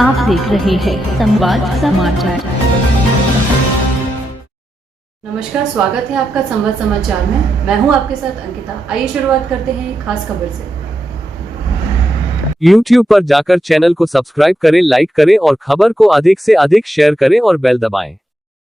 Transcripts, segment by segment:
आप देख रहे हैं संवाद समाचार। नमस्कार, स्वागत है आपका संवाद समाचार में। मैं हूं आपके साथ अंकिता। आइए शुरुआत करते हैं एक खास खबर से। YouTube पर जाकर चैनल को सब्सक्राइब करें, लाइक करें और खबर को अधिक से अधिक शेयर करें और बेल दबाएं।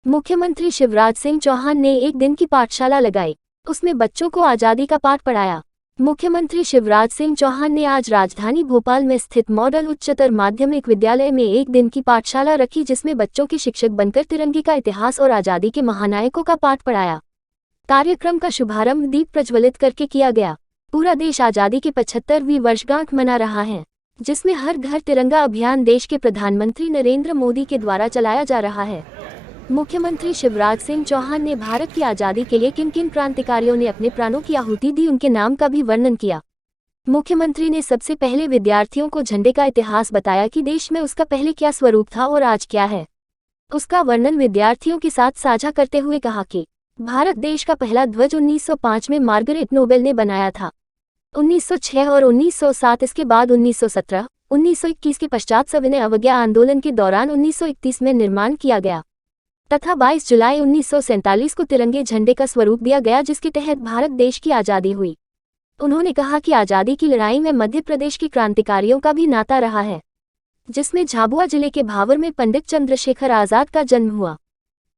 मुख्यमंत्री शिवराज सिंह चौहान ने एक दिन की पाठशाला लगाई। उसमें बच्चों को आजादी का पाठ पढ़ाया। मुख्यमंत्री शिवराज सिंह चौहान ने आज राजधानी भोपाल में स्थित मॉडल उच्चतर माध्यमिक विद्यालय में एक दिन की पाठशाला रखी, जिसमें बच्चों के शिक्षक बनकर तिरंगे का इतिहास और आजादी के महानायकों का पाठ पढ़ाया। कार्यक्रम का शुभारंभ दीप प्रज्वलित करके किया गया। पूरा देश आजादी की 75वीं वर्षगांठ मना रहा है, जिसमें हर घर तिरंगा अभियान देश के प्रधानमंत्री नरेंद्र मोदी के द्वारा चलाया जा रहा है। मुख्यमंत्री शिवराज सिंह चौहान ने भारत की आज़ादी के लिए किन किन क्रांतिकारियों ने अपने प्राणों की आहुति दी, उनके नाम का भी वर्णन किया। मुख्यमंत्री ने सबसे पहले विद्यार्थियों को झंडे का इतिहास बताया कि देश में उसका पहले क्या स्वरूप था और आज क्या है। उसका वर्णन विद्यार्थियों के साथ साझा करते हुए कहा कि भारत देश का पहला ध्वज 1905 में मार्गरेट नोबेल ने बनाया था। 1906 और 1907 इसके बाद 1917, 1921 के पश्चात सविनय अवज्ञा आंदोलन के दौरान 1931 में निर्माण किया गया तथा 22 जुलाई 1947 को तिरंगे झंडे का स्वरूप दिया गया, जिसके तहत भारत देश की आज़ादी हुई। उन्होंने कहा कि आज़ादी की लड़ाई में मध्य प्रदेश के क्रांतिकारियों का भी नाता रहा है, जिसमें झाबुआ जिले के भावर में पंडित चंद्रशेखर आज़ाद का जन्म हुआ।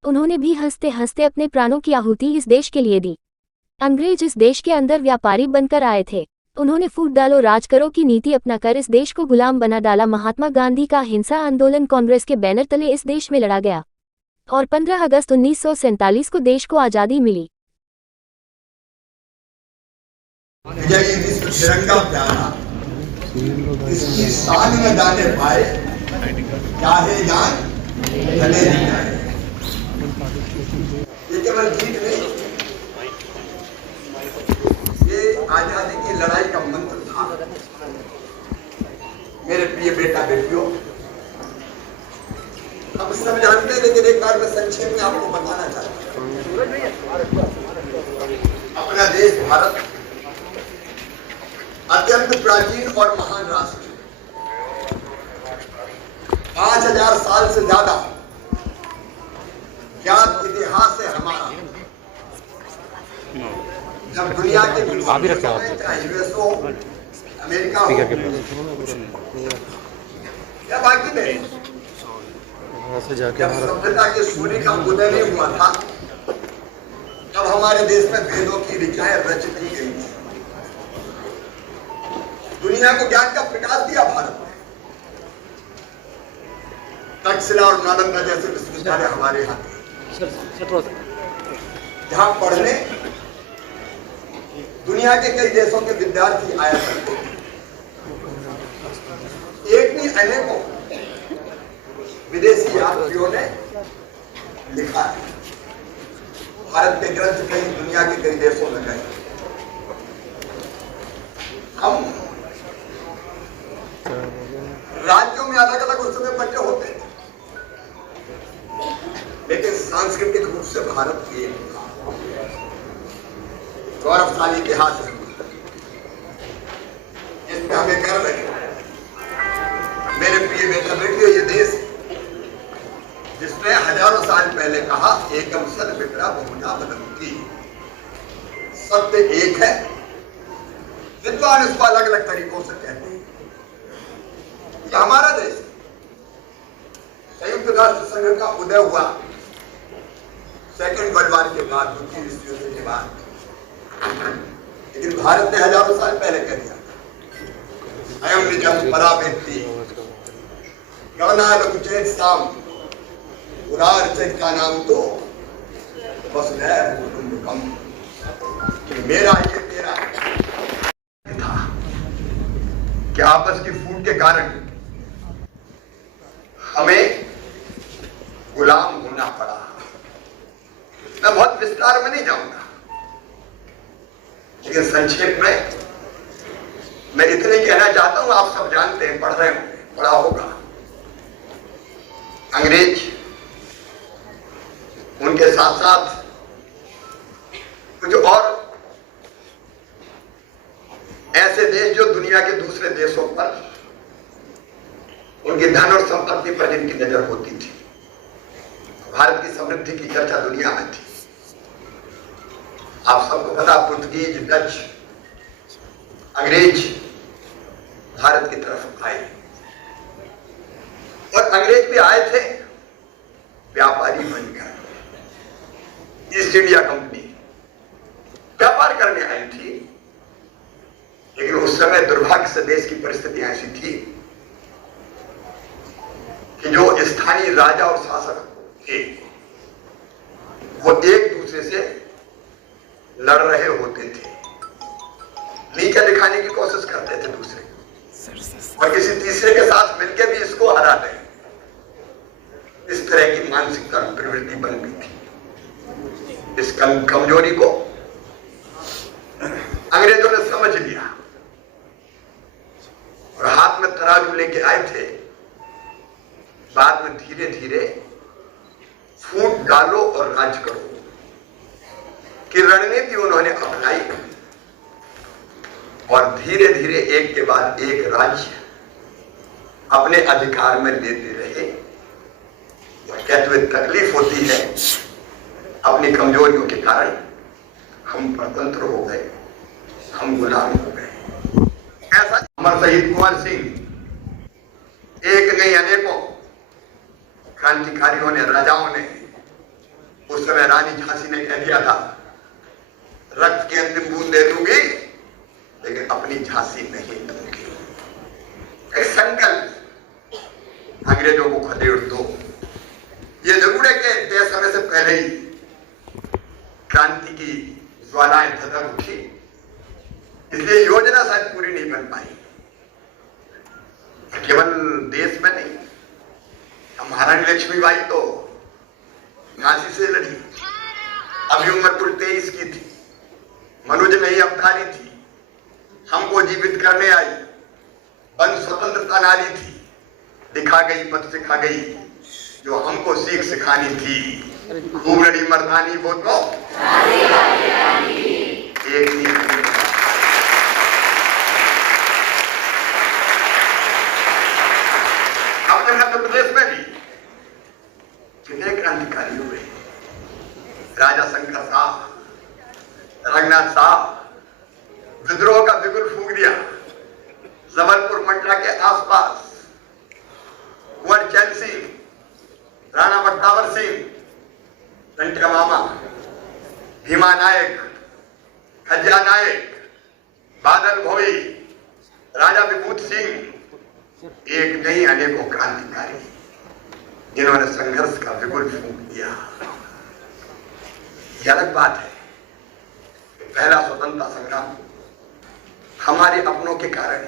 उन्होंने भी हंसते हंसते अपने प्राणों की आहुति इस देश के लिए दी। अंग्रेज इस देश के अंदर व्यापारी बनकर आए थे। उन्होंने फूट डालो राज करो की नीति अपनाकर इस देश को गुलाम बना डाला। महात्मा गांधी का अहिंसा आंदोलन कांग्रेस के बैनर तले इस देश में लड़ा गया और 15 अगस्त 1947 को देश को आजादी मिली। तिरंगा प्यारा, इसकी शान न जाने पाए, चाहे जान चले जाए। ये केवल गीत नहीं, ये आजादी की लड़ाई का मंत्र था। मेरे प्रिय बेटा बेटियों, हम सब जानते हैं, लेकिन एक बार मैं संक्षेप में आपको बताना चाहता हूं। अपना देश भारत अत्यंत प्राचीन और महान राष्ट्र है। 5000 साल से ज्यादा ज्ञात इतिहास है हमारा। जब दुनिया के चाहे यूएस हो, अमेरिका हो या बाकी देश, जब सभ्यता के सूर्य का उदय नहीं हुआ था, तब हमारे देश में वेदों की ऋचाएं रच दी गई थी। दुनिया को ज्ञान का प्रकाश दिया भारत ने। तक्षशिला और नालंदा जैसे विश्वविद्यालय हमारे यहाँ थे, जहां पढ़ने दुनिया के कई देशों के विद्यार्थी आया करते थे। एक नहीं अनेकों विदेशी यात्रियों ने लिखा है। भारत के ग्रंथ कई दुनिया के कई देशों में गए। हम राज्यों में अलग अलग उस समय बच्चे होते थे, लेकिन सांस्कृतिक रूप से भारत की गौरवशाली इतिहास है, जिसमें हमें गर्व है। मेरे प्रिय बेटा बेटियों, ये देश जिसने हजारों साल पहले कहा, एकम सद विप्रा बहुधा वदन्ति, सत्य एक है। विद्वान इसको अलग अलग तरीकों से कहते हैं। ये हमारा देश, संयुक्त राष्ट्र संघ का उदय हुआ सेकेंड वर्ल्ड वॉर के बाद, द्वितीय विश्व युद्ध के बाद, लेकिन भारत ने हजारों साल पहले कह दिया, अयम निजम परावेत्ति गणनानुचेत साम उदारचेत का नाम तो वसुधैव कुटुंबकम। मेरा ये तेरा था कि आपस की फूट के कारण हमें गुलाम होना पड़ा। मैं बहुत विस्तार में नहीं जाऊंगा, लेकिन संक्षेप में मैं इतने कहना चाहता हूं। आप सब जानते हैं, पढ़ रहे होंगे, पढ़ा होगा। अंग्रेज, उनके साथ साथ कुछ और ऐसे देश जो दुनिया के दूसरे देशों पर उनकी धन और संपत्ति पर जिनकी नजर होती थी, भारत की समृद्धि की चर्चा दुनिया में थी। आप सबको पता, पुर्तगीज, डच, अंग्रेज भारत की तरफ आए और अंग्रेज भी आए थे व्यापारी बनकर। ईस्ट इंडिया कंपनी व्यापार करने आई थी, लेकिन उस समय दुर्भाग्य से देश की परिस्थितियां ऐसी थी कि जो स्थानीय राजा और शासक थे वो एक दूसरे से लड़ रहे होते थे, नीचा दिखाने की कोशिश करते थे दूसरे को, और किसी तीसरे के साथ मिलकर भी इसको हरा दें। इस तरह की मानसिकता प्रवृत्ति बन गई थी। इस कमजोरी को अंग्रेजों ने समझ लिया और हाथ में तराजू लेके आए थे। बाद में धीरे धीरे फूट डालो और राज करो की रणनीति उन्होंने अपनाई और धीरे धीरे एक के बाद एक राज्य अपने अधिकार में लेते रहे। कहते हुए तकलीफ होती है, अपनी कमजोरियों के कारण हम परतंत्र हो गए, हम गुलाम हो गए। ऐसा अमर शहीद कुंवर सिंह, एक नहीं अनेकों क्रांतिकारियों ने, राजाओं ने, उस समय रानी झांसी ने कह दिया था, रक्त की अंतिम बूंद दे दूंगी लेकिन अपनी झांसी नहीं दूंगी। एक संकल्प अंग्रेजों को खदेड़ दो। ये जरूर है कि तय समय से पहले ही क्रांति की ज्वालाएं धधक उठी, इसलिए योजना शायद पूरी नहीं बन पाई। केवल देश में नहीं, महारानी लक्ष्मीबाई तो झांसी से लड़ी, अभी उम्र कुल 23 की थी, मनुज नहीं अवतारी थी, हमको जीवित करने आई, बंद स्वतंत्रता नारी थी, दिखा गई पथ सिखा गई जो हमको सीख सिखानी थी। खूब लड़ी मर्दानी वो तो एक नहीं। अपने मध्य प्रदेश में भी कितने क्रांतिकारी हुए। राजा शंकर साहब, रंगनाथ साहब, विद्रोह का बिगुल फूंक दिया। जबलपुर मंडला के आसपास कुंवर चैन सिंह, राणा बट्टावर सिंह, रंटिया मामा, भीमा नायक, खज्जा नायक, बादल भोई, राजा विभूत सिंह, एक नहीं अनेकों क्रांतिकारी जिन्होंने संघर्ष का बिगुल फूंक दिया। यह अलग बात है, पहला स्वतंत्रता संग्राम हमारे अपनों के कारण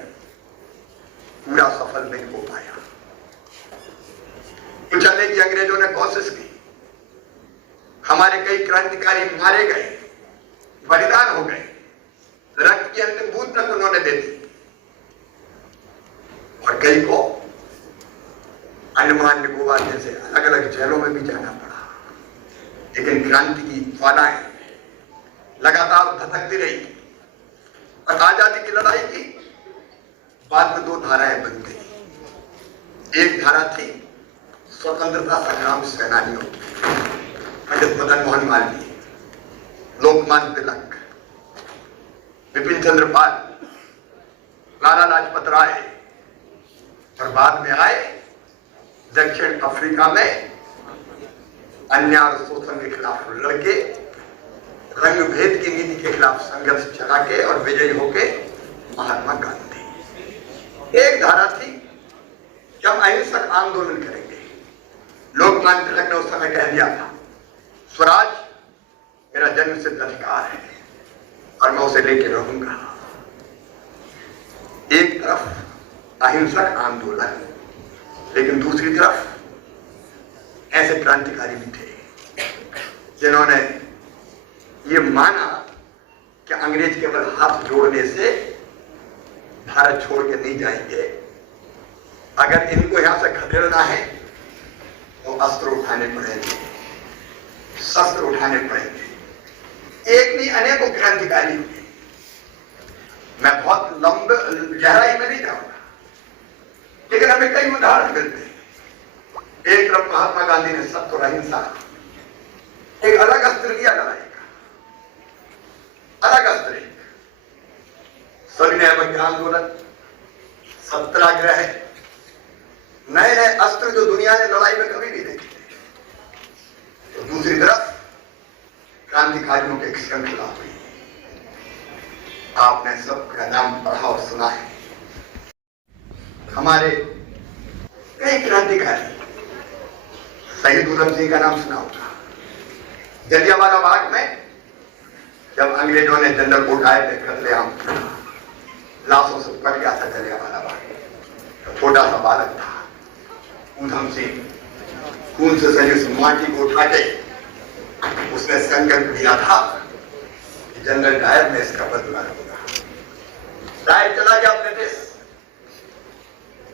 पूरा सफल नहीं हो पाया। कुचलने की अंग्रेजों ने कोशिश की, हमारे कई क्रांतिकारी मारे गए, बलिदान हो गए, रक्त की अंतिम बूंद तक उन्होंने दे दी और कई को अंडमान निकोबार जैसे अलग अलग जेलों में भी जाना पड़ा। लेकिन क्रांति की ज्वालाएं लगातार धधकती रही और आजादी की लड़ाई की बाद में 2 धाराएं बन गई। एक धारा थी स्वतंत्रता संग्राम सेनानियों, पंडित मदन मोहन मालवीय, लोकमान्य तिलक, विपिन चंद्र पाल, लाला लाजपत राय, और बाद में आए दक्षिण अफ्रीका में अन्याय और शोषण के खिलाफ लड़के, रंग भेद की नीति के खिलाफ संघर्ष चला के और विजयी होके महात्मा गांधी। एक धारा थी कि हम अहिंसक आंदोलन करेंगे। लोकमान्य तिलक ने उस समय कह दिया था, स्वराज मेरा जन्म सिद्ध अधिकार है और मैं उसे लेके रहूंगा। एक तरफ अहिंसक आंदोलन, लेकिन दूसरी तरफ ऐसे क्रांतिकारी भी थे जिन्होंने ये माना कि अंग्रेज केवल हाथ जोड़ने से भारत छोड़ के नहीं जाएंगे, अगर इनको यहां से खदेड़ना है तो अस्त्र उठाने पड़ेंगे, शस्त्र उठाने पड़ेंगे। एक नहीं अनेकों क्रांतिकारी हुए। मैं बहुत लंबे गहराई में नहीं जाऊंगा, लेकिन हमें कई उदाहरण मिलते हैं। एक तरफ महात्मा गांधी ने सत्य और अहिंसा एक अलग अस्त्र दिया लड़ाई का, अलग अस्त्र, सविनय अवज्ञा आंदोलन, सत्याग्रह, नए नए अस्त्र जो दुनिया ने लड़ाई में कभी नहीं देखे थे। तो दूसरी तरफ क्रांतिकारियों की एक श्रृंखला हुई। आपने सबका नाम पढ़ा और सुना है। हमारे कई क्रांतिकारी, शहीद उधम सिंह का नाम सुना होगा। जलियांवाला बाग में जब अंग्रेजों ने जनरल को उठाए थे, कत्लेआम लाशों से पट गया था जलियांवाला बाग। छोटा सा बालक था उधम सिंह, खून से सनी उस माटी को उठा के उसने संकल्प लिया था कि जनरल डायर में इसका बदला लूंगा। डायर चला गया अपने देश,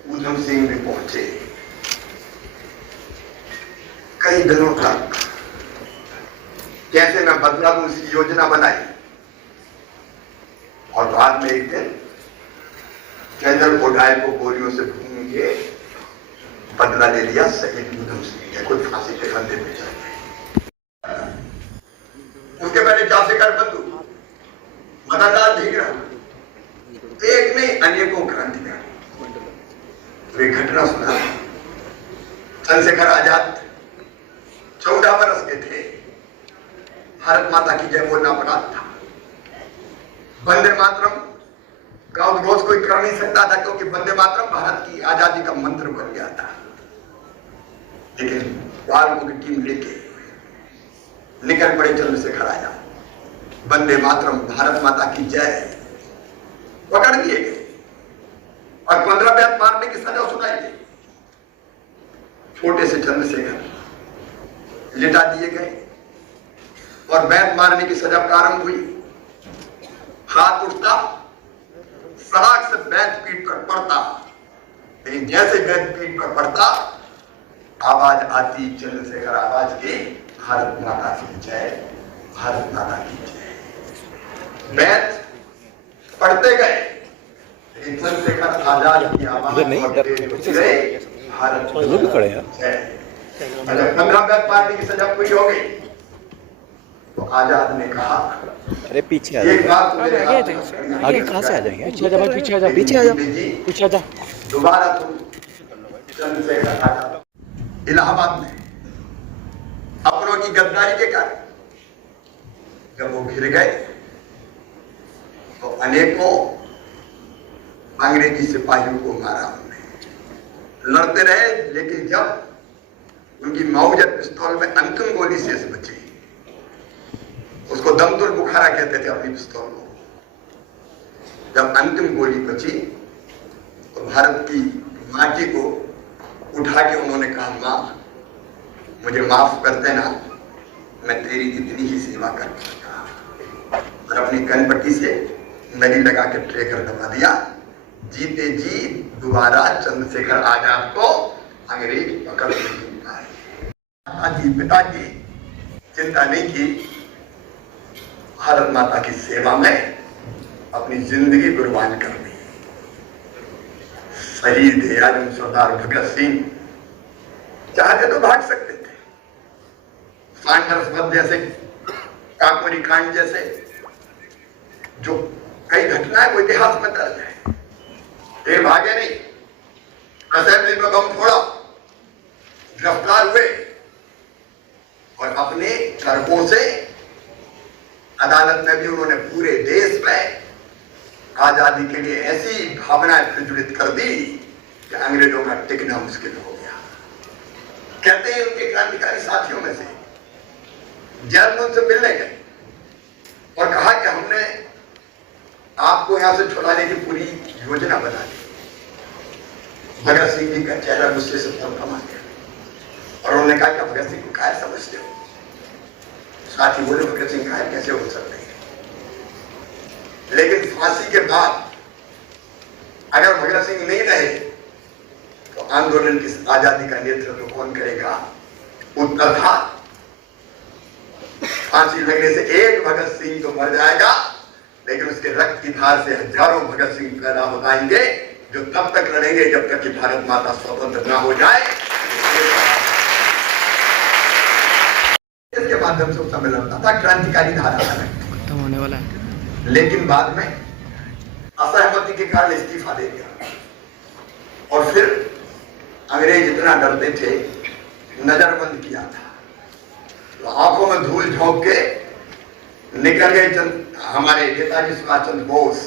उधम सिंह भी पहुंचे। कई दिनों तक कैसे मैं बदला लूं इसकी योजना बनाई, और बाद में एक दिन जनरल कोडायर को गोलियों से भून के बदला ले लिया। शहीद उधम सिंह ने खुद फांसी के फंदे पे चढ़ गए। उसके पहले चाफेकर बंधु, मदनलाल ढींगरा, एक नहीं अनेकों क्रांतिकारी। वे घटना सुना। चंद्रशेखर आजाद 14 वर्ष के थे, भारत माता की जय बोलना पड़ा था। वंदे मातरम का उद्घोष कोई कर नहीं सकता था, क्योंकि वंदे मातरम भारत की आजादी का मंत्र बन गया था। लेकिन बालकों की टीम लेके निकल पड़े चंद्रशेखर आजाद, वंदे मातरम भारत माता की जय पकड़ लिए गए और 15 बैत मारने की सजा सुनाई गई। छोटे से चंद्रशेखर लिटा दिए गए और बैत मारने की सजा प्रारंभ हुई। हाथ उठता, सड़क से बैत पीठ पर पड़ता, लेकिन जैसे बैत पीठ पर पड़ता आवाज आती चंद्रशेखर आवाज की, भारत माता की जय, भारत माता की जय। बैत पढ़ते गए, लेकिन चंद्रशेखर आजाद की आवाज भारत जय। जब 15 बैत मारने की सजा पूरी हो गई तो आजाद ने कहा, अरे पीछे आ एक बात मेरे आगे कहां से आ जाएंगे? पीछे आ जा, पीछे आ जा, पीछे आ जा, पीछे आ जा। दोबारा तुम चंद्रशेखर आजाद इलाहाबाद में अपनों की गद्दारी के कारण जब वो घिर गए तो अनेकों अंग्रेजी सिपाहियों को मारा उन्होंने। लड़ते रहे, लेकिन जब उनकी मौजूद पिस्तौल में अंतिम गोली शेष बची, उसको दमतुल बुखारा कहते थे अपनी पिस्तौल को, जब अंतिम गोली बची तो भारत की माटी को उठा के उन्होंने कहा, मां मुझे माफ कर देना, मैं तेरी इतनी ही सेवा कर पाऊंगा। और अपनी कनपट्टी से नली लगा के ट्रेकर दबा दिया। जीते जी दोबारा चंद्रशेखर आजाद को अंग्रेज पकड़ नहीं पाए। पिताजी चिंता नहीं की, भारत माता की सेवा में अपनी जिंदगी कुर्बान कर दी। शहीद है आजम सरदार भगत सिंह, चाहते तो भाग सकते थे, सांडर्स वध जैसे, काकोरी कांड जैसे जो कई घटनाएं वो इतिहास में दर्ज है। ये भागे नहीं, असेंबली में बम फोड़ा, गिरफ्तार हुए और अपने सड़कों से अदालत में भी उन्होंने पूरे देश में आजादी के लिए ऐसी भावनाएं प्रज्वलित कर दी कि अंग्रेजों का टिकना मुश्किल हो गया। कहते हैं उनके क्रांतिकारी साथियों में से जेल में उनसे मिलने गए और कहा कि हमने आपको यहां से छुड़ाने की पूरी योजना बना दी। भगत सिंह जी का चेहरा गुस्से से थमा गया और उन्होंने कहा कि भगत सिंह को कायर समझते हो? साथी बोले, भगत सिंह कायर कैसे हो सकते हैं? लेकिन फांसी के बाद अगर भगत सिंह नहीं रहे तो आंदोलन की आजादी का नेतृत्व कौन करेगा? उत्तर था, फांसी लगने से एक भगत सिंह तो मर जाएगा, लेकिन उसके रक्त की धार से हजारों भगत सिंह पैदा हो जाएंगे, जो तब तक लड़ेंगे जब तक कि भारत माता स्वतंत्र ना हो जाए। इसके माध्यम से उस समय लड़ता था, क्रांतिकारी धारा खत्म होने वाला है, लेकिन बाद में असहमति के कारण इस्तीफा दे दिया। और फिर अंग्रेज इतना डरते थे, नजरबंद किया था, तो आंखों में धूल झोंक के निकल गए हमारे नेताजी सुभाष चंद्र बोस,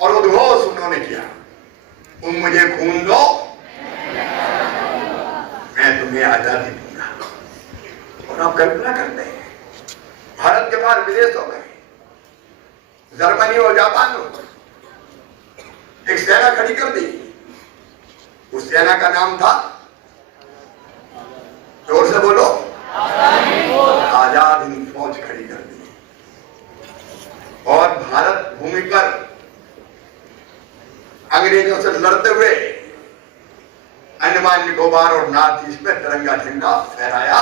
और उद्घोष उन्होंने किया, तुम मुझे खून दो, मैं तुम्हें आजादी दूंगा। और आप कल्पना करते हैं, भारत के बाहर विदेशों में, जर्मनी और जापान में एक सेना खड़ी कर दी। उस सेना का नाम था, जोर से बोलो, आजाद हिंद फौज खड़ी कर दी। और भारत भूमि पर अंग्रेजों से लड़ते हुए अंडमान निकोबार और नॉर्थ ईस्ट में तिरंगा झंडा फहराया।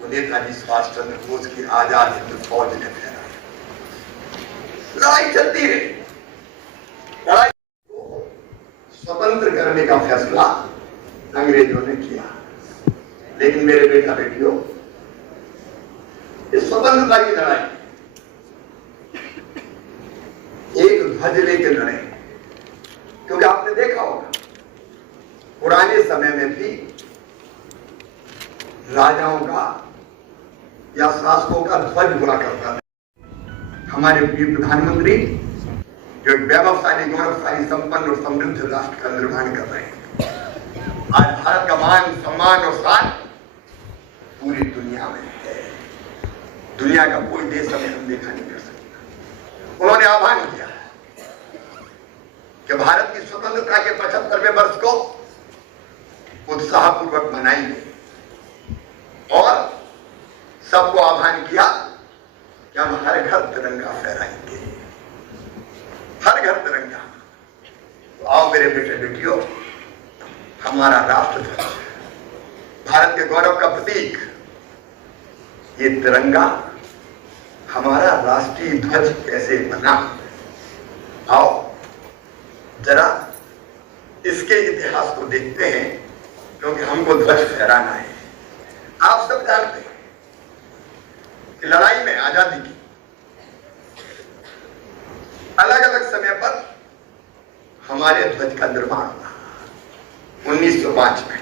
वो नेताजी सुभाष चंद्र बोस की आजाद हिंद फौज ने फहराया। लड़ाई चलती रही, लड़ाई को स्वतंत्र करने का फैसला अंग्रेजों ने किया। लेकिन मेरे बेटा बेटियों, इस स्वतंत्रता की लड़ाई एक ध्वज लेकर लड़े, क्योंकि आपने देखा होगा पुराने समय में भी राजाओं का या शासकों का ध्वज हुआ करता था। हमारे प्रिय प्रधानमंत्री जो एक वैभवशाली, गौरवशाली, संपन्न और समृद्ध राष्ट्र का निर्माण कर रहे हैं। आज भारत का मान, सम्मान और शान पूरी दुनिया में है। दुनिया का कोई देश हमें अनदेखा नहीं कर सकता। उन्होंने आह्वान किया कि भारत की स्वतंत्रता के 75वें वर्ष को उत्साहपूर्वक मनाएंगे, और सबको आह्वान किया कि हम हर घर तिरंगा फहराएंगे, हर घर तिरंगा। तो आओ मेरे बेटे बेटियों, हमारा राष्ट्र ध्वज, भारत के गौरव का प्रतीक, ये तिरंगा हमारा राष्ट्रीय ध्वज कैसे बना, आओ जरा इसके इतिहास को देखते हैं, क्योंकि हमको ध्वज फहराना है। आप सब जानते हैं कि लड़ाई में, आजादी की, अलग अलग समय पर हमारे ध्वज का निर्माण हुआ। 1905 में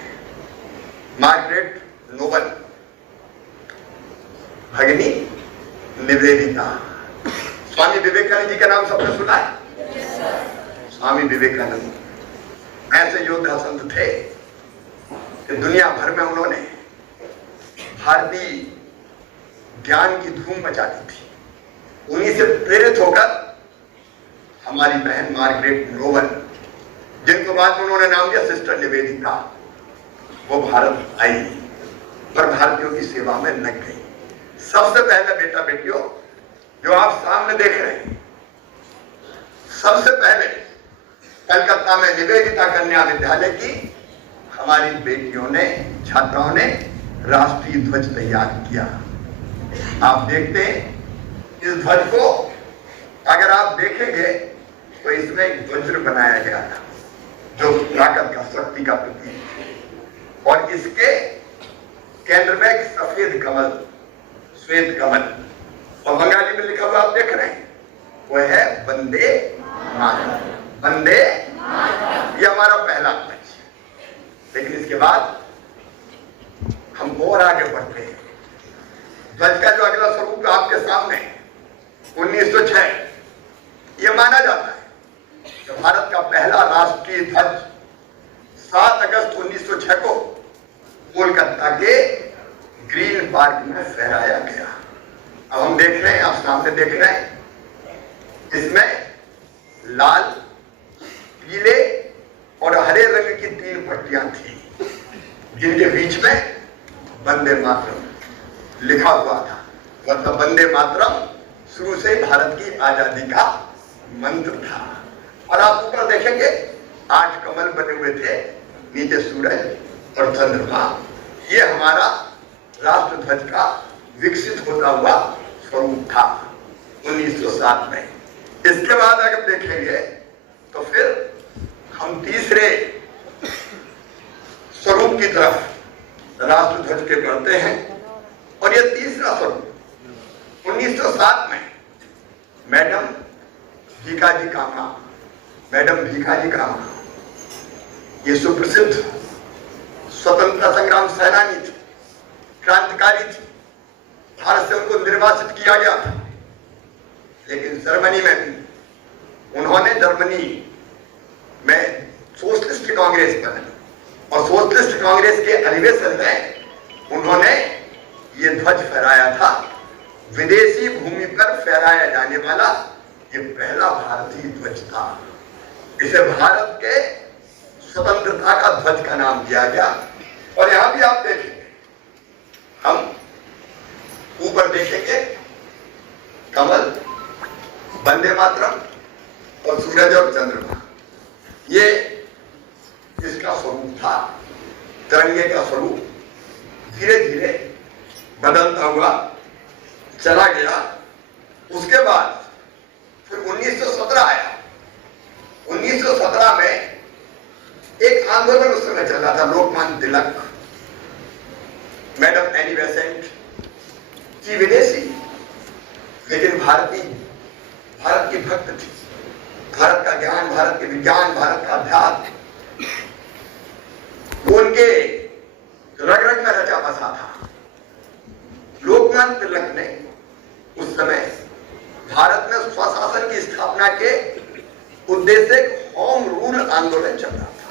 मार्गरेट नोबल, भगिनी निवेदिता, स्वामी विवेकानंद जी का नाम सबने सुना है? स्वामी विवेकानंद ऐसे योद्धा संत थे कि दुनिया भर में उन्होंने भारतीय ज्ञान की धूम मचा दी थी। उन्हीं से प्रेरित होकर हमारी बहन मार्गरेट नोबल, जिनको बाद में उन्होंने नाम दिया सिस्टर निवेदिता, वो भारत आई और भारतीयों की सेवा में लग गई। सबसे पहले बेटा बेटियों, जो आप सामने देख रहे हैं, सबसे पहले कलकत्ता में निवेदिता कन्या विद्यालय की हमारी बेटियों ने, छात्राओं ने राष्ट्रीय ध्वज तैयार किया। आप देखते हैं इस ध्वज को, अगर आप देखेंगे तो इसमें एक वज्र बनाया गया था, जो ताकत का, शक्ति का प्रतीक है। और इसके केंद्र में एक सफेद कमल, श्वेत कमल, और बंगाली में लिखा हुआ आप देख रहे हैं, वो है वंदे मातरम। वंदे, ये हमारा पहला ध्वज। लेकिन इसके बाद हम और आगे बढ़ते हैं। ध्वज का जो अगला स्वरूप आपके सामने 1906, यह माना जाता है कि भारत का पहला राष्ट्रीय ध्वज 7 अगस्त 1906 को कोलकाता के ग्रीन पार्क में फहराया गया। अब हम देख रहे हैं, आप सामने देख रहे हैं, इसमें लाल, पीले और हरे रंग की 3 पट्टियां थी, जिनके बीच में वंदे मातरम लिखा हुआ था। मतलब वंदे मातरम शुरू से भारत की आजादी का मंत्र था। और आप ऊपर देखेंगे 8 कमल बने हुए थे, नीचे सूरज और चंद्रमा। ये हमारा राष्ट्र ध्वज का विकसित होता हुआ स्वरूप था 1907 में। इसके बाद अगर देखेंगे तो फिर हम तीसरे स्वरूप की तरफ राष्ट्र ध्वज के बढ़ते हैं और यह तीसरा स्वरूप 1907 में मैडम भीखाजी कामा ये सुप्रसिद्ध स्वतंत्रता संग्राम सेनानी थी, क्रांतिकारी थी। भारत से उनको निर्वासित किया गया था, लेकिन जर्मनी में भी उन्होंने जर्मनी में सोशलिस्ट कांग्रेस बनाई और सोशलिस्ट कांग्रेस के अधिवेशन में उन्होंने ये ध्वज फहराया था। विदेशी भूमि पर फहराया जाने वाला ये पहला भारतीय ध्वज था। इसे भारत के स्वतंत्रता का ध्वज का नाम दिया गया। और यहां भी आप देखेंगे, हम ऊपर देखेंगे कमल, वंदे मातरम और सूरज और चंद्रमा, ये इसका स्वरूप था। तिरंगे का स्वरूप धीरे धीरे बदलता हुआ चला गया। उसके बाद फिर 1917 आया। 1917 में एक आंदोलन उस समय चल रहा था, Lokmanya Tilak, madam Annie Besant की विदेशी लेकिन भारत की भक्त थी। भारत का ज्ञान, भारत के विज्ञान, भारत का अध्यात्म वो उनके रग रग में रचा बसा था। लोकमान्य तिलक ने उस समय भारत में स्वशासन की स्थापना के उद्देश्य से होम रूल आंदोलन चल रहा था।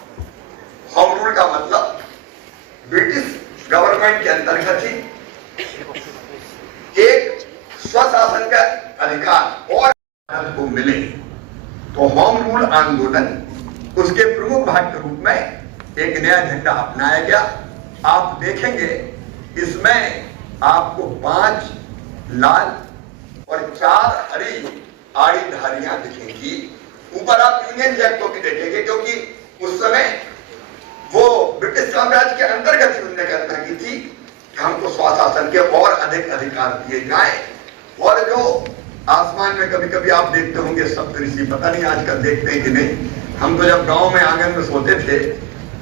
होम रूल का मतलब ब्रिटिश गवर्नमेंट के अंतर्गत ही एक स्वशासन का अधिकार और भारत को मिले, तो होम रूल आंदोलन उसके प्रमुख भाग के रूप में एक नया झंडा अपनाया गया। आप देखेंगे इसमें आपको 5 लाल और 4 हरी आड़ी धारियां दिखेंगी। ऊपर आप यूनियन जैक को भी देखेंगे, क्योंकि उस समय वो ब्रिटिश साम्राज्य के अंतर्गत ही उन्होंने कल्पना की थी कि हमको स्वशासन के और अधिक अधिकार दिए जाएं। और जो आसमान में कभी कभी आप देखते होंगे सप्तऋषि, पता नहीं आजकल देखते हैं कि नहीं, हम तो जब गांव में आंगन में सोते थे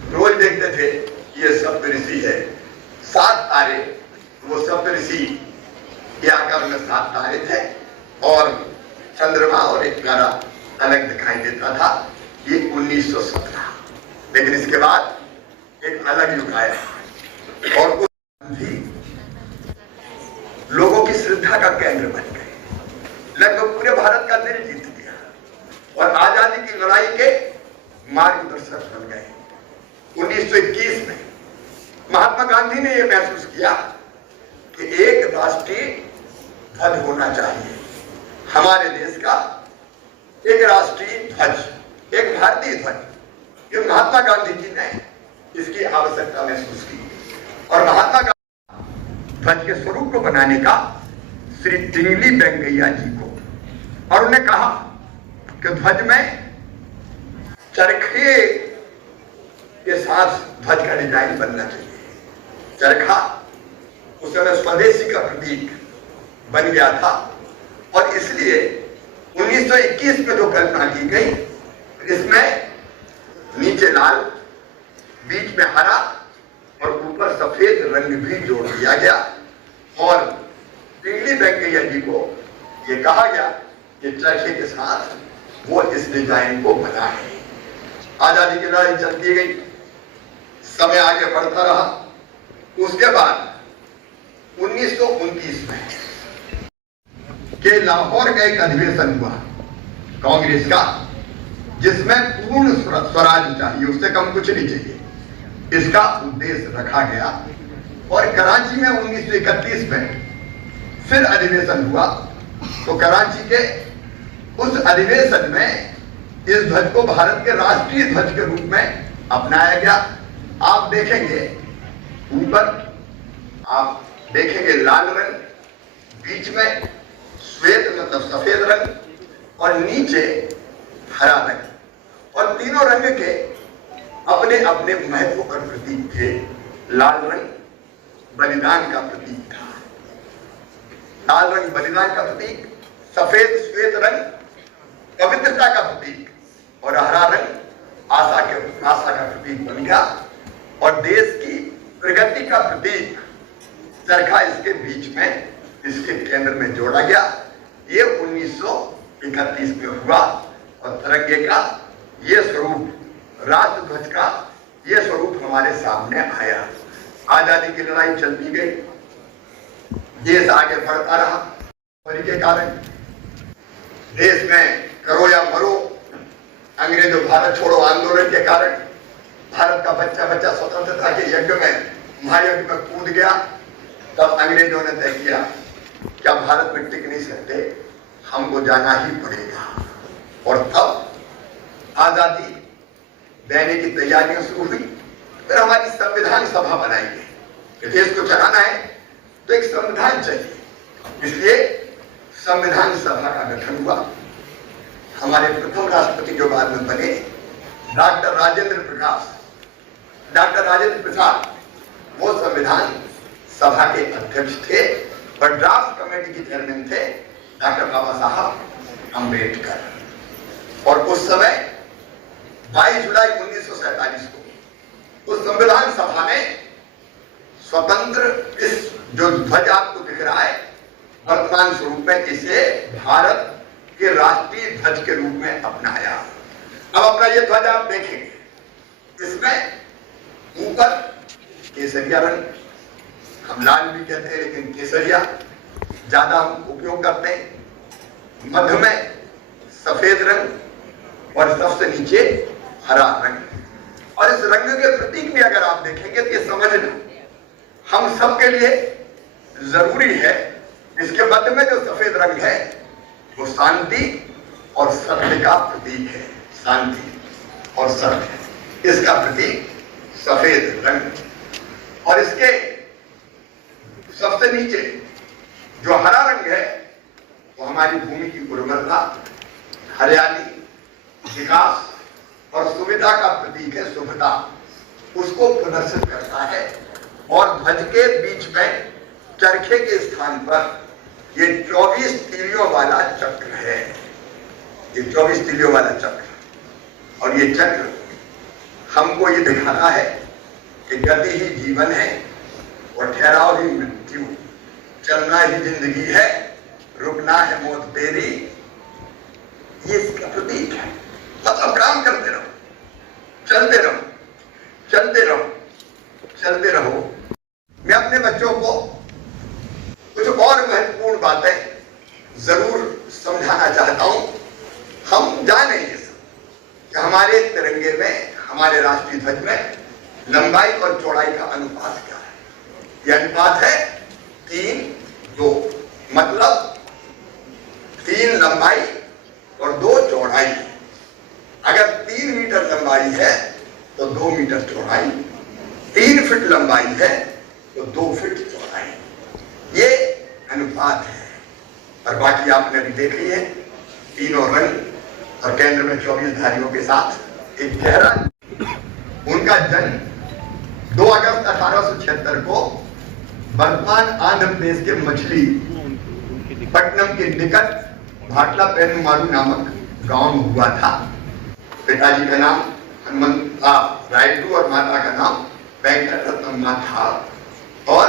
रोज देखते थे ये सप्तऋषि है। 7 तारे, वो सप्तऋषि के आकार में 7 तारे थे और चंद्रमा और एक तारा अलग दिखाई देता था। ये 1917। लेकिन इसके बाद एक अलग युग आया और उस भी लोगों की श्रद्धा का केंद्र बन गए, लगभग पूरे भारत का दिल जीत दिया और आजादी की लड़ाई के मार्गदर्शक बन गए। 1921 में महात्मा गांधी ने यह महसूस किया कि एक राष्ट्रीय ध्वज होना चाहिए। हमारे देश का एक राष्ट्रीय ध्वज, एक भारतीय ध्वज, ये महात्मा गांधी जी ने इसकी आवश्यकता महसूस की और महात्मा गांधी ध्वज के स्वरूप को बनाने का श्री पिंगली वेंकैया जी को, और उन्हें कहा कि ध्वज में चरखे के साथ ध्वज का डिजाइन बनना चाहिए। चरखा उस समय स्वदेशी का प्रतीक बन गया था और इसलिए 1921 में जो कल्पना की गई, इसमें नीचे लाल, बीच में हरा और ऊपर सफेद रंग भी जोड़ दिया गया। और पिंगली वेंकैया जी को यह कहा गया कि चरखे के साथ वो इस डिजाइन को बनाए। आजादी की लड़ाई चलती गई, समय आगे बढ़ता रहा। उसके बाद 1929 में के लाहौर का एक अधिवेशन हुआ कांग्रेस का, जिसमें पूर्ण स्वराज चाहिए, उससे कम कुछ नहीं चाहिए, इसका उद्देश्य रखा गया। और कराची में 1931 में फिर अधिवेशन हुआ, तो कराची के उस अधिवेशन में इस ध्वज को भारत के राष्ट्रीय ध्वज के रूप में अपनाया गया। आप देखेंगे ऊपर, आप देखेंगे लाल रंग, बीच में श्वेत मतलब सफेद रंग और नीचे हरा रंग, और तीनों रंग के अपने अपने महत्व और प्रतीक थे। लाल रंग बलिदान का प्रतीक था, लाल रंग बलिदान का प्रतीक, सफेद श्वेत रंग पवित्रता का प्रतीक और हरा रंग आशा का प्रतीक बन गया और देश की प्रगति का प्रतीक चरखा इसके बीच में, इसके केंद्र में जोड़ा गया। ये 1931 में हुआ और तिरंगे का ये स्वरूप, राष्ट्रध्वज का ये स्वरूप हमारे सामने आया। आजादी की लड़ाई चलती गई, देश आगे बढ़ता रहा। के कारण देश में करो या मरो, अंग्रेजों भारत छोड़ो आंदोलन के कारण भारत का बच्चा बच्चा स्वतंत्रता के यज्ञ में, महायज्ञ में कूद गया। तब अंग्रेजों ने तय किया क्या भारत में टिक नहीं सकते, हमको जाना ही पड़ेगा। और तब आजादी देने की तैयारियां शुरू हुई। फिर हमारी संविधान सभा बनाई गई। देश को चलाना है तो एक संविधान चाहिए, इसलिए संविधान सभा का गठन हुआ। हमारे प्रथम राष्ट्रपति जो बाद में बने डॉक्टर राजेंद्र प्रसाद, वो संविधान सभा के अध्यक्ष थे और ड्राफ्ट कमेटी के चेयरमैन थे डॉक्टर बाबा साहब अम्बेडकर। और उस समय 22 जुलाई 1947 को उस संविधान सभा ने स्वतंत्र, इस जो ध्वज आपको दिख रहा है वर्तमान स्वरूप में, इसे भारत के राष्ट्रीय ध्वज के रूप में अपनाया। अब अपना ये ध्वज आप देखेंगे, इसमें ऊपर केसरिया रंग, हम लाल भी कहते हैं लेकिन केसरिया ज्यादा हम उपयोग करते हैं, मध्य में सफेद रंग और सबसे नीचे हरा रंग। और इस रंग के प्रतीक भी अगर आप देखेंगे तो ये समझना हम सबके लिए जरूरी है। इसके मध्य में जो सफेद रंग है वो शांति और सत्य का प्रतीक है। शांति और सत्य, इसका प्रतीक सफेद रंग। और इसके सबसे नीचे जो हरा रंग है वो हमारी भूमि की उर्वरता, हरियाली, विकास और सुविधा का प्रतीक है। शुभता उसको प्रदर्शित करता है। और ध्वज के बीच में चरखे के स्थान पर ये 24 तीलियों वाला चक्र है। ये 24 तीलियों वाला चक्र, और ये चक्र हमको ये दिखाना है कि गति ही जीवन है और ठहराव ही मृत्यु, चलना ही जिंदगी है, रुकना है मौत तेरी। ये इसका प्रतीक है। मतलब काम करते रहो, चलते रहो, चलते रहो, चलते रहो। मैं अपने बच्चों को कुछ और महत्वपूर्ण बातें जरूर समझाना चाहता हूं। हम जाने ये सब कि हमारे तिरंगे में, हमारे राष्ट्रीय ध्वज में लंबाई और चौड़ाई का अनुपात क्या है। यह अनुपात है 3:2, मतलब 3 लंबाई और 2 चौड़ाई। अगर 3 मीटर लंबाई है तो 2 मीटर चौड़ाई, 3 फीट लंबाई है तो 2 फीट चौड़ाई, ये अनुपात है। और बाकी आपने भी देख ली है, तीनों रंग और केंद्र में 24 धारियों के साथ एक चेहरा। उनका जन्म 2 अगस्त 1876 को वर्तमान आंध्र प्रदेश के मछलीपट्टनम के निकट भाटला पेरुमालू नामक गांव में हुआ था। पिताजी का नाम हनुमंत रायडू और माता का नाम वेंकटरत्नम्मा था। और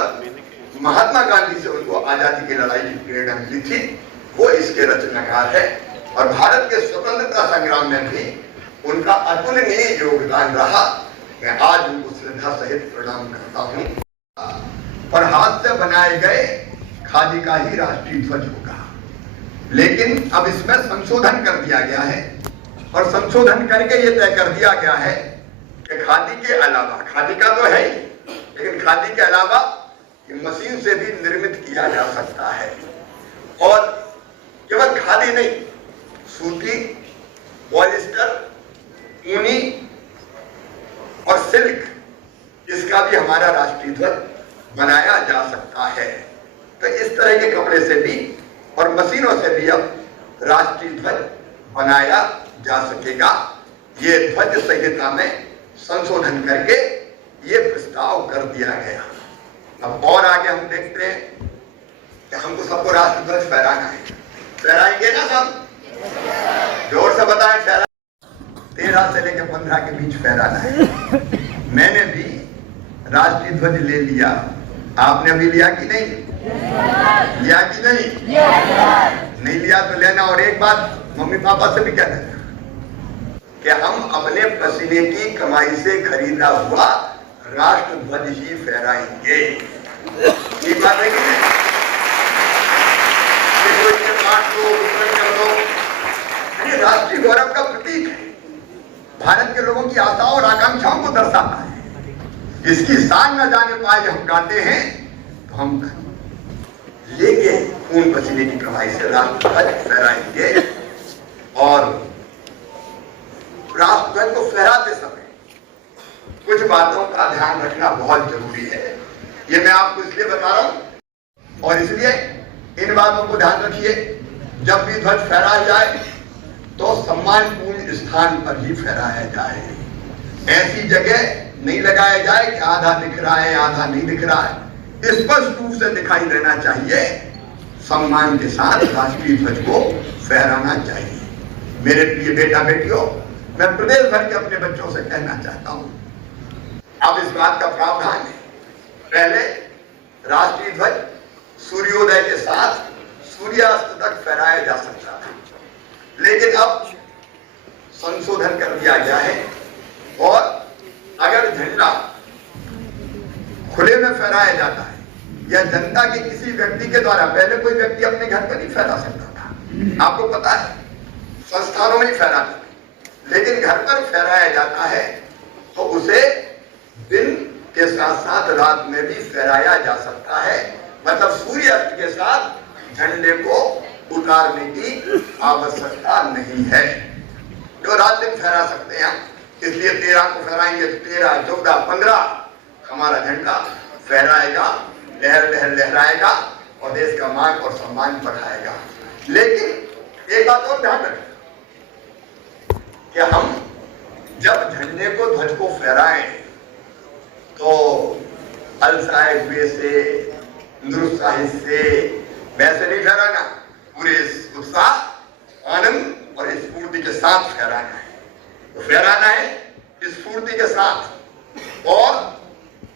महात्मा गांधी से उनको आजादी की लड़ाई की प्रेरणा मिली थी, वो इसके रचनाकार है। और भारत के स्वतंत्रता संग्राम में भी उनका अतुलनीय योगदान रहा। मैं आज उनको श्रद्धा सहित प्रणाम करता हूँ। और हाथ से बनाए गए खादी का ही राष्ट्रीय ध्वज होगा, लेकिन अब इसमें संशोधन कर दिया गया है। और संशोधन करके ये तय कर दिया गया है कि खादी के अलावा, खादी का तो है ही, लेकिन खादी के अलावा मशीन से भी निर्मित किया जा सकता है। और केवल खादी नहीं, सूती, पॉलिस्टर, ऊनी और सिल्क, इसका भी हमारा राष्ट्रीय ध्वज बनाया जा सकता है। तो इस तरह के कपड़े से भी और मशीनों से भी अब राष्ट्रीय ध्वज बनाया जा सकेगा। ये ध्वज संहिता में संशोधन करके ये प्रस्ताव कर दिया गया। अब और आगे हम देखते हैं कि हमको सबको राष्ट्र ध्वज फहराना है। फहराएंगे ना सब? जोर से बताएं, फहरा। 13 से लेकर 15 के बीच फहराना है। मैंने भी राष्ट्रीय ध्वज ले लिया, आपने अभी लिया कि नहीं? लिया कि नहीं? नहीं लिया तो लेना। और एक बात मम्मी पापा से भी कह देना कि हम अपने पसीने की कमाई से खरीदा हुआ राष्ट्र ध्वज ही फहराएंगे। ये बात है कि नहीं? ये राष्ट्रीय गौरव का प्रतीक है, भारत के लोगों की आशाओं और आकांक्षाओं को दर्शाता है। इसकी शान न जाने पाए हम गाते हैं, तो हम लेके खून पसीने की कमाई से राष्ट्र ध्वज फहराएंगे। और राष्ट्र ध्वज को फहराते समय कुछ बातों का ध्यान रखना बहुत जरूरी है। ये मैं आपको इसलिए बता रहा हूं, और इसलिए इन बातों को ध्यान रखिए। जब भी ध्वज फहराया जाए तो सम्मानपूर्ण स्थान पर ही फहराया जाए। ऐसी जगह नहीं लगाया जाए कि आधा दिख रहा है आधा नहीं दिख रहा है। स्पष्ट रूप से दिखाई देना चाहिए। सम्मान के साथ राष्ट्रीय ध्वज को फहराना चाहिए। मेरे प्रिय बेटा बेटियों, मैं प्रदेश भर के अपने बच्चों से कहना चाहता हूं, अब इस बात का प्रावधान है। पहले राष्ट्रीय ध्वज सूर्योदय के साथ सूर्यास्त तक फहराया जा सकता था, लेकिन अब संशोधन कर दिया गया है। और अगर झंडा खुले में फहराया जाता है या जनता के किसी व्यक्ति के द्वारा, पहले कोई व्यक्ति अपने घर पर नहीं फहरा सकता था, आपको पता है, संस्थानों में ही फहराता था, लेकिन घर पर फहराया जाता है तो उसे दिन के साथ साथ रात में भी फहराया जा सकता है। मतलब सूर्यास्त के साथ झंडे को उतारने की आवश्यकता नहीं है, जो रात दिन फहरा सकते हैं। इसलिए 13 को फहराएंगे तो 13, 14, 15 हमारा झंडा फहराएगा, लहर लहर लहराएगा और देश का मान और सम्मान बढ़ाएगा। लेकिन एक बात और ध्यान रखें कि हम जब झंडे को, ध्वज को फहराएं तो अलसाए हुए से, निरुत्साहित से वैसे नहीं फहराना। पूरे उत्साह, आनंद और स्फूर्ति के साथ फहराना है। तो फहराना है स्फूर्ति के साथ। और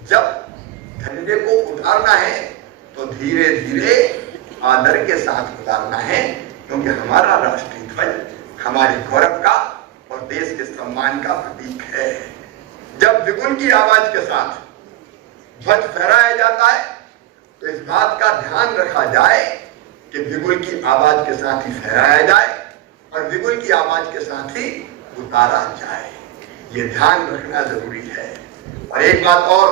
जब झंडे को उतारना है तो धीरे धीरे आदर के साथ उतारना है, क्योंकि हमारा राष्ट्रीय ध्वज हमारे गौरव का और देश के सम्मान का प्रतीक है। जब विगुल की आवाज के साथ ध्वज फहराया जाता है तो इस बात का ध्यान रखा जाए कि विगुल की आवाज के साथ ही फहराया जाए और विगुल की आवाज के साथ ही उतारा जाए। ये ध्यान रखना जरूरी है। और एक बात और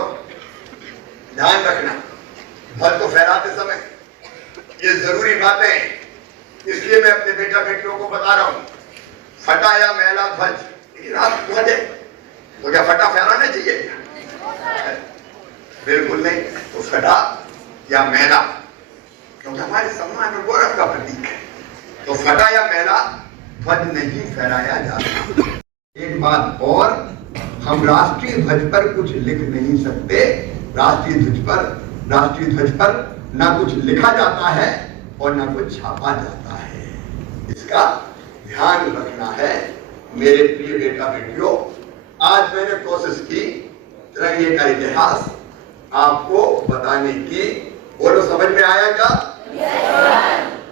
ध्यान रखना, ध्वज को फहराते समय ये जरूरी बातें, इसलिए मैं अपने बेटा बेटियों को बता रहा हूं। फटा या मैला ध्वज, राष्ट्र ध्वज है तो क्या फटा फहराना चाहिए? बिल्कुल नहीं। तो फटा या मैला, क्योंकि हमारे सम्मान और गौरव का प्रतीक है, तो फटा या मैला ध्वज नहीं फहराया जाता। एक बात और, हम राष्ट्रीय ध्वज पर कुछ लिख नहीं सकते। राष्ट्रीय ध्वज पर ना कुछ लिखा जाता है और ना कुछ छापा जाता है। इसका ध्यान रखना है मेरे प्रिय बेटा बेटियों। आज मैंने कोशिश की तिरंगे का इतिहास आपको बताने की। बोलो, समझ में आया क्या?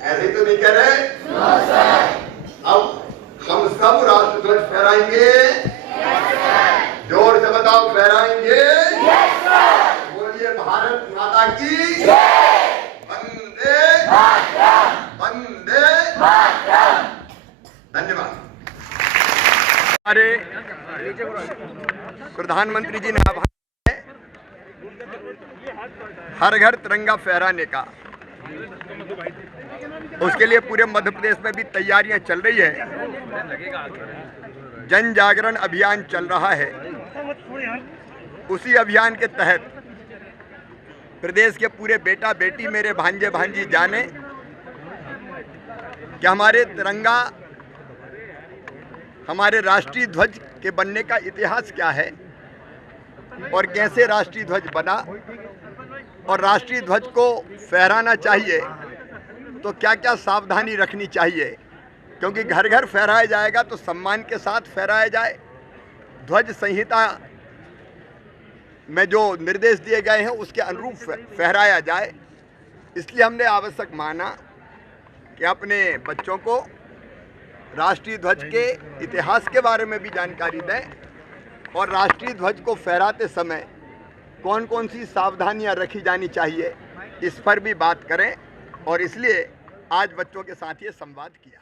ऐसे तो नहीं कह रहे? अब हम सब राष्ट्र ध्वज फहराएंगे। जोर से बताओ, फहराएंगे। बोलिए भारत माता की वंदे वंदे। धन्यवाद। अरे प्रधानमंत्री जी ने आह्वान हर घर तिरंगा फहराने का, उसके लिए पूरे मध्य प्रदेश में भी तैयारियां चल रही है। जन जागरण अभियान चल रहा है। उसी अभियान के तहत प्रदेश के पूरे बेटा बेटी, मेरे भांजे भांजी जाने कि हमारे तिरंगा, हमारे राष्ट्रीय ध्वज के बनने का इतिहास क्या है और कैसे राष्ट्रीय ध्वज बना, और राष्ट्रीय ध्वज को फहराना चाहिए तो क्या क्या सावधानी रखनी चाहिए। क्योंकि घर घर फहराया जाएगा तो सम्मान के साथ फहराया जाए। ध्वज संहिता में जो निर्देश दिए गए हैं उसके अनुरूप फहराया जाए। इसलिए हमने आवश्यक माना कि अपने बच्चों को राष्ट्रीय ध्वज के इतिहास के बारे में भी जानकारी दें और राष्ट्रीय ध्वज को फहराते समय कौन कौन सी सावधानियां रखी जानी चाहिए इस पर भी बात करें, और इसलिए आज बच्चों के साथ ये संवाद किया।